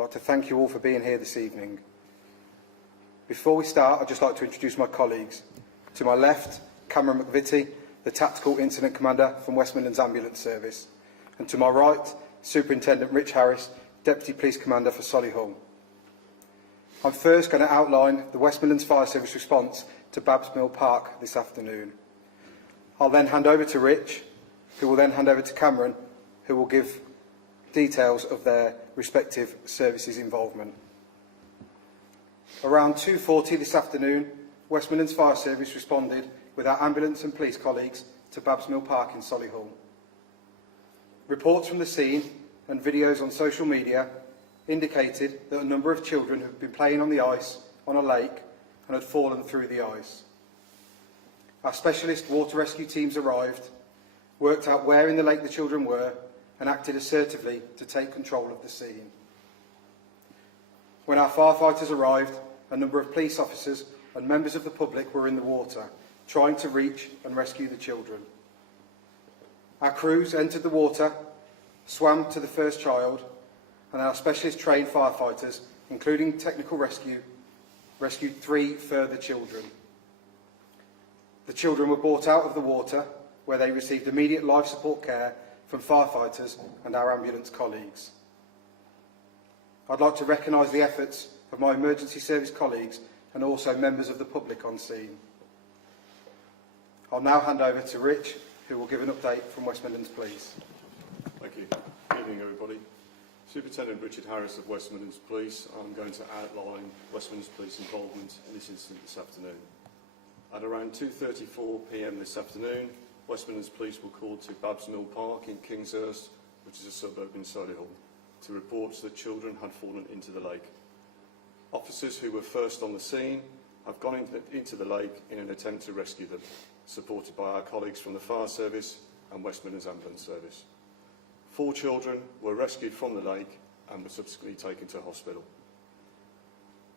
I'd like to thank you all for being here this evening. Before we start, I'd just like to introduce my colleagues. To my left, Cameron McVitie, the Tactical Incident Commander from West Midlands Ambulance Service. And to my right, Superintendent Rich Harris, Deputy Police Commander for Solihull. I'm first going to outline the West Midlands Fire Service response to Babs Mill Park this afternoon. I'll then hand over to Rich, who will then hand over to Cameron, who will give details of their respective services' involvement. Around 2:40 this afternoon, West Midlands Fire Service responded with our ambulance and police colleagues to Babs Mill Park in Solihull. Reports from the scene and videos on social media indicated that a number of children had been playing on the ice on a lake and had fallen through the ice. Our specialist water rescue teams arrived, worked out where in the lake the children were, and acted assertively to take control of the scene. When our firefighters arrived, a number of police officers and members of the public were in the water, trying to reach and rescue the children. Our crews entered the water, swam to the first child, and our specialist trained firefighters, including technical rescue, rescued 3 further children. The children were brought out of the water, where they received immediate life support care from firefighters and our ambulance colleagues. I'd like to recognise the efforts of my emergency service colleagues and also members of the public on scene. I'll now hand over to Rich, who will give an update from West Midlands Police. Thank you. Good evening, everybody. Superintendent Richard Harris of West Midlands Police. I'm going to outline West Midlands Police involvement in this incident this afternoon. At around 2:34 p.m. this afternoon, West Midlands Police were called to Babs Mill Park in Kingshurst, which is a suburb in Solihull, to report that children had fallen into the lake. Officers who were first on the scene have gone into the lake in an attempt to rescue them, supported by our colleagues from the Fire Service and West Midlands Ambulance Service. 4 children were rescued from the lake and were subsequently taken to hospital.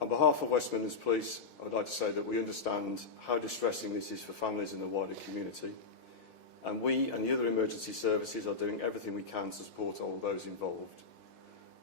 On behalf of West Midlands Police, I would like to say that we understand how distressing this is for families in the wider community, and we and the other emergency services are doing everything we can to support all those involved.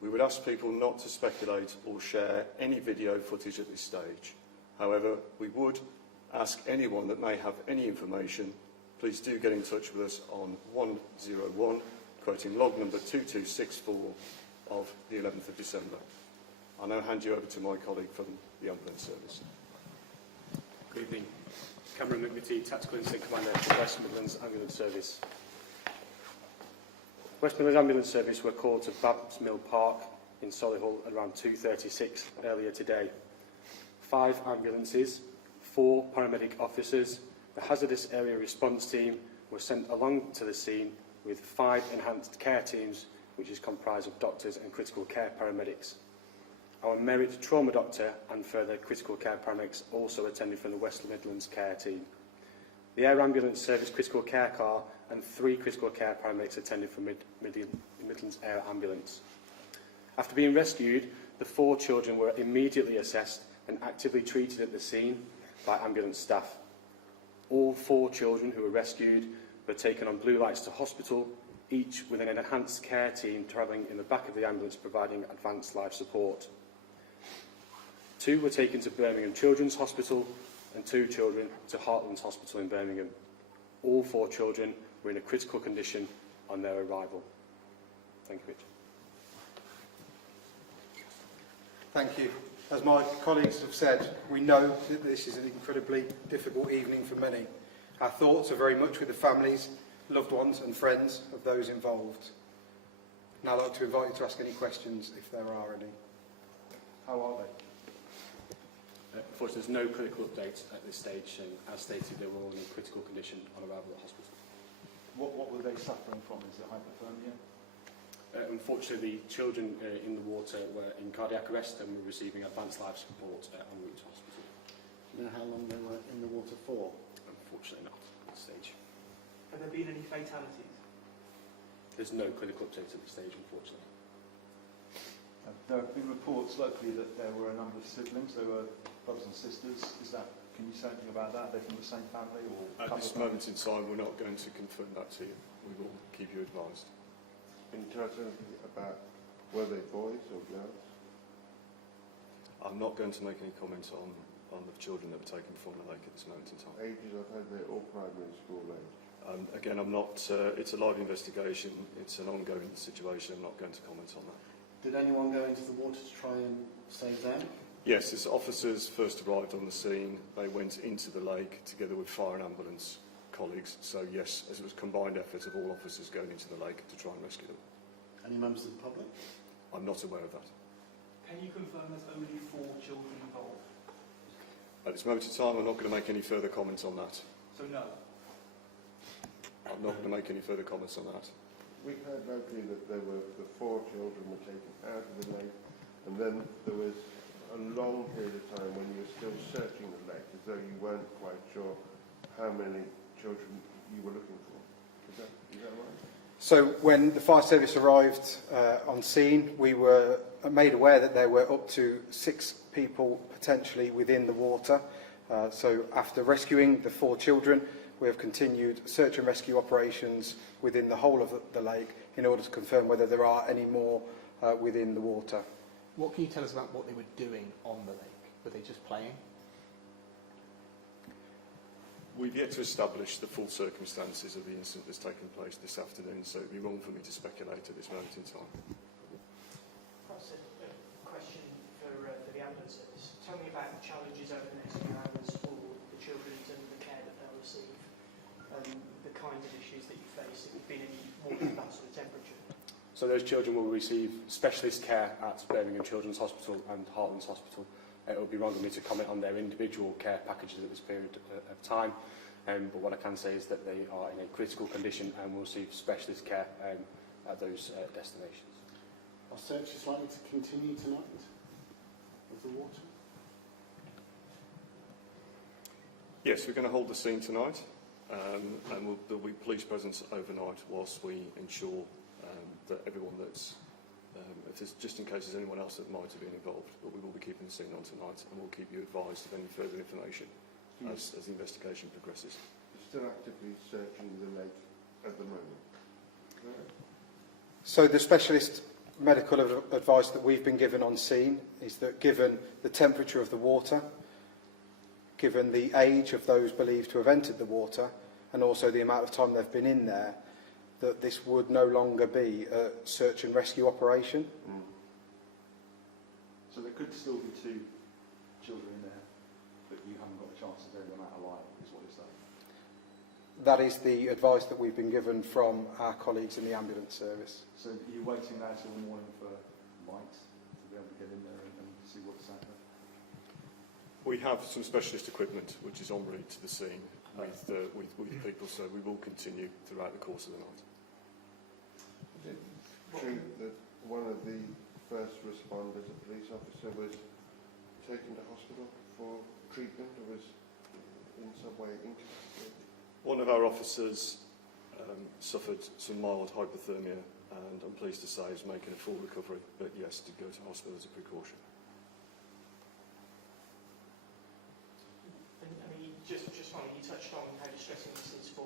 We would ask people not to speculate or share any video footage at this stage. However, we would ask anyone that may have any information, please do get in touch with us on 101, quoting log number 2264 of the 11th of December. I'll now hand you over to my colleague from the Ambulance Service. Good evening. Cameron McVitie, Tactical Incident Commander for West Midlands Ambulance Service. West Midlands Ambulance Service were called to Babs Mill Park in Solihull at around 2:36 earlier today. 5 ambulances, 4 paramedic officers, the hazardous area response team were sent along to the scene with 5 enhanced care teams, which is comprised of doctors and critical care paramedics. Our merit trauma doctor and further critical care paramedics also attended from the West Midlands care team. The Air Ambulance Service critical care car and 3 critical care paramedics attended from Midlands Air Ambulance. After being rescued, the 4 children were immediately assessed and actively treated at the scene by ambulance staff. All 4 children who were rescued were taken on blue lights to hospital, each with an enhanced care team travelling in the back of the ambulance providing advanced life support. 2 were taken to Birmingham Children's Hospital and 2 children to Heartlands Hospital in Birmingham. All 4 children were in a critical condition on their arrival. Thank you, Rich. Thank you. As my colleagues have said, we know that this is an incredibly difficult evening for many. Our thoughts are very much with the families, loved ones and friends of those involved. Now I'd like to invite you to ask any questions if there are any. How are they? Unfortunately, there's no clinical update at this stage, and as stated, they were all in a critical condition on arrival at hospital. What were they suffering from? Is it hypothermia? Unfortunately, the children in the water were in cardiac arrest and were receiving advanced life support en route to hospital. Do you know how long they were in the water for? Unfortunately not at this stage. Have there been any fatalities? There's no clinical update at this stage, unfortunately. There have been reports locally that there were a number of siblings. There were brothers and sisters. Can you say anything about that? Are they from the same family or? At this moment in time, we're not going to confirm that to you. We will keep you advised. Can you tell us anything about, were they boys or girls? I'm not going to make any comment on the children that were taken from the lake at this moment in time. Ages I've had they're all primary school age. Again, I'm not. It's a live investigation. It's an ongoing situation. I'm not going to comment on that. Did anyone go into the water to try and save them? Yes, as officers first arrived on the scene, they went into the lake together with fire and ambulance colleagues. So yes, as it was a combined effort of all officers going into the lake to try and rescue them. Any members of the public? I'm not aware of that. Can you confirm there's only 4 children involved? At this moment in time, I'm not going to make any further comments on that. So no. I'm not going to make any further comments on that. We heard locally that the 4 children were taken out of the lake, and then there was a long period of time when you were still searching the lake, as though you weren't quite sure how many children you were looking for. Is that right? So when the fire service arrived on scene, we were made aware that there were up to 6 people potentially within the water. So after rescuing the 4 children, we have continued search and rescue operations within the whole of the lake in order to confirm whether there are any more within the water. What can you tell us about what they were doing on the lake? Were they just playing? We've yet to establish the full circumstances of the incident that's taken place this afternoon, so it would be wrong for me to speculate at this moment in time. Perhaps a question for the ambulance service. Tell me about the challenges over the next few hours for the children in terms of the care that they'll receive, the kinds of issues that you face if you've been any more than that sort of temperature. So those children will receive specialist care at Birmingham Children's Hospital and Heartlands Hospital. It would be wrong of me to comment on their individual care packages at this period of time, but what I can say is that they are in a critical condition and will receive specialist care at those destinations. Are searches likely to continue tonight of the water? Yes, we're going to hold the scene tonight, and there'll be police presence overnight whilst we ensure that everyone that's, if there's, just in case there's anyone else that might have been involved, but we will be keeping the scene on tonight and we'll keep you advised of any further information as the investigation progresses. You're still actively searching the lake at the moment. Right. So the specialist medical advice that we've been given on scene is that given the temperature of the water, given the age of those believed to have entered the water, and also the amount of time they've been in there, that this would no longer be a search and rescue operation. Mm. So there could still be 2 children in there, but you haven't got a chance to bury them out alive, is what you're saying? That is the advice that we've been given from our colleagues in the ambulance service. So you're waiting now till the morning for light to be able to get in there and see what's happening? We have some specialist equipment which is en route to the scene with people, so we will continue throughout the course of the night. Is it true that one of the first responders, a police officer, was taken to hospital for treatment or was in some way incapacitated? One of our officers suffered some mild hypothermia and I'm pleased to say is making a full recovery, but yes, did go to hospital as a precaution. And I mean, just finally, you touched on how distressing this is for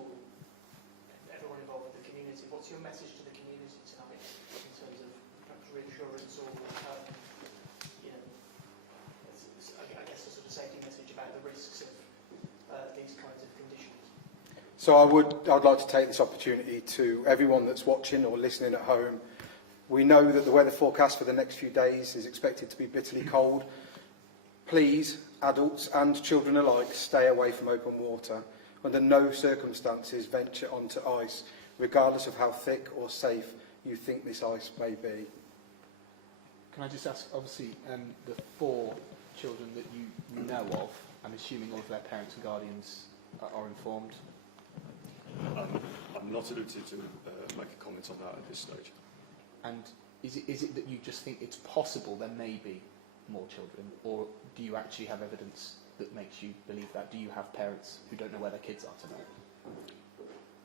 everyone involved with the community. What's your message to the community tonight in terms of perhaps reassurance or, I guess a sort of safety message about the risks of these kinds of conditions? So I'd like to take this opportunity to everyone that's watching or listening at home. We know that the weather forecast for the next few days is expected to be bitterly cold. Please, adults and children alike, stay away from open water. Under no circumstances venture onto ice, regardless of how thick or safe you think this ice may be. Can I just ask, obviously, the 4 children that you know of, I'm assuming all of their parents and guardians are informed? I'm not at liberty to make a comment on that at this stage. And is it that you just think it's possible there may be more children, or do you actually have evidence that makes you believe that? Do you have parents who don't know where their kids are tonight?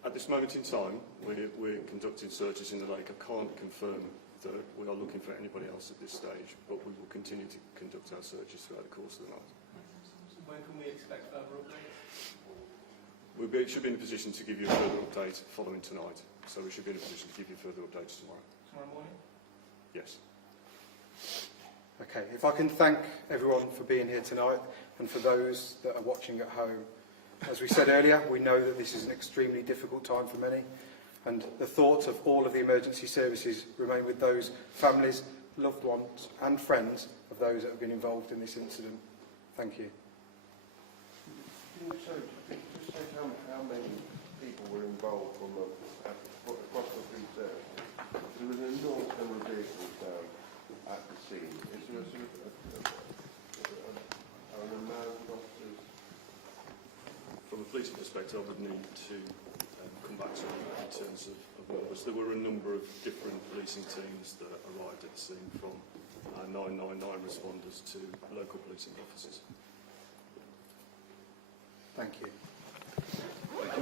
At this moment in time, we're conducting searches in the lake. I can't confirm that we are looking for anybody else at this stage, but we will continue to conduct our searches throughout the course of the night. When can we expect further updates? We should be in a position to give you a further update following tonight, so we should be in a position to give you further updates tomorrow. Tomorrow morning? Yes. Okay. Okay, if I can thank everyone for being here tonight and for those that are watching at home. As we said earlier, we know that this is an extremely difficult time for many, and the thoughts of all of the emergency services remain with those families, loved ones and friends of those that have been involved in this incident. Thank you. Just say how many people were involved from across the three services. There was an enormous number of vehicles down at the scene. Is there a sort of an amount of officers? From a policing perspective, I would need to come back to you in terms of numbers. There were a number of different policing teams that arrived at the scene, from 999 responders to local policing officers. Thank you.